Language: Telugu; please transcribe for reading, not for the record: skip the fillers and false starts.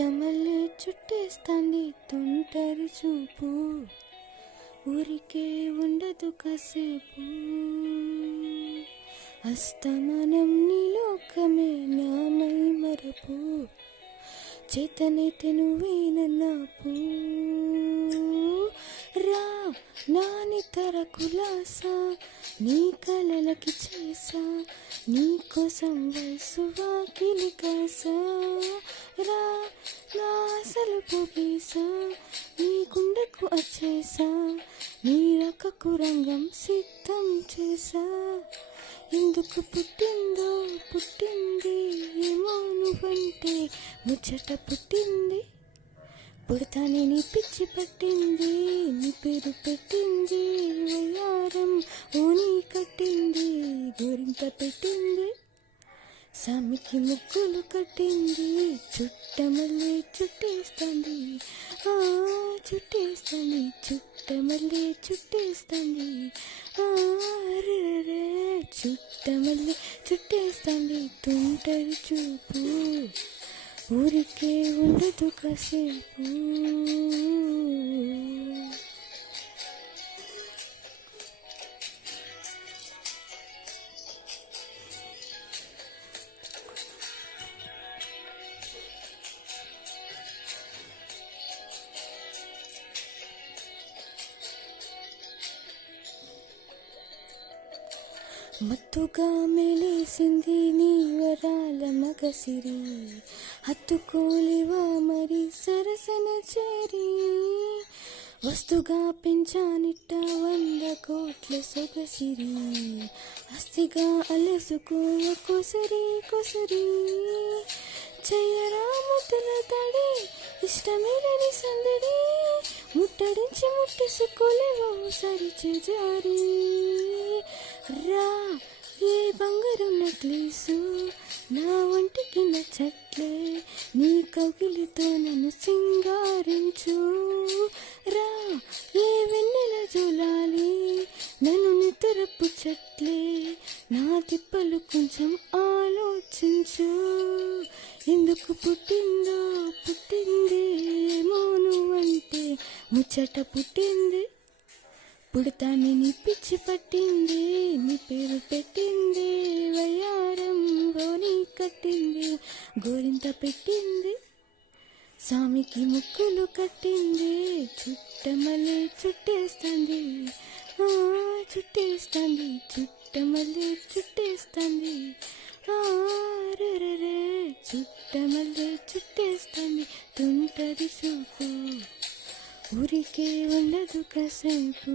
చుట్టమల్లే చుట్టేస్తాంది తొంటరి చూపు, ఊరికే ఉండదు కాసేపు. అస్తమనం నీలోకమే నామై మరపు, చేతనైతే నువ్వేనన్నాపు. రా నానితర కులాసా, నీ కలలకి చేసా, నీ కోసం వయసువా కిలికాసా. రా నా అసలు పొగేసా, నీ గుండెకు వచ్చేసా, నీ రకకు రంగం సిద్ధం చేసా. ఎందుకు పుట్టిందో పుట్టింది ఏమో నువ్వంటే ముచ్చట పుట్టింది. పుడతానే నీ పిచ్చి పట్టింది, నీ పేరు పెట్టింది వయ్యారం ఓని కట్టింది, గోరింత పెట్టింది సామికి ముగ్గులు కట్టింది. చుట్టమల్లే చుట్టేస్తుంది, చుట్టేస్తుంది, చుట్టమల్లే చుట్టేస్తుంది, రే చుట్టమల్లే చుట్టేస్తుంది తొంటరి చూపు, ఊరికే ఉండదు కాసేపు. మత్తుగా మెలేసింది నీ వరాల మగసిరి, హత్తుకోలివా మరి సరసన చేరి. వస్తుగా పెంచానిట్ట 100 కోట్ల సొగసిరి, అస్తిగా అలసుకోవ కొసరి కొసరి. చెయ్యరా ముద్దుల తడి ఇష్టమేనని సందడి, ముట్టడించి ముట్టేసుకోలేవో సరిచే జారి. రా ఏ బంగారం నెక్లెసు నా ఒంటికి నచ్చట్లే, నీ కౌగిలితో నన్ను సింగారించు. రా ఏ వెన్నెల జోలాలి నన్ను నిద్రపుచ్చట్లే, నా తిప్పలు కొంచెం ఆలోచించు. ఎందుకు పుట్టిందో పుట్టింది ఏమో నువ్వంటే ముచ్చట పుట్టింది. పుడతానే నీ పిచ్చి పట్టింది, నీ పేరు పెట్టింది వయ్యారం బోని కట్టింది, గోరింత పెట్టింది సామికి ముక్కులు కట్టింది. చుట్టమల్లే చుట్టేస్తుంది, చుట్టేస్తుంది, చుట్టమల్లే చుట్టేస్తుంది, రే చుట్టమల్లే చుట్టేస్తుంది తొంటరి చూపు, ఊరికే ఉండదు కాసేపు.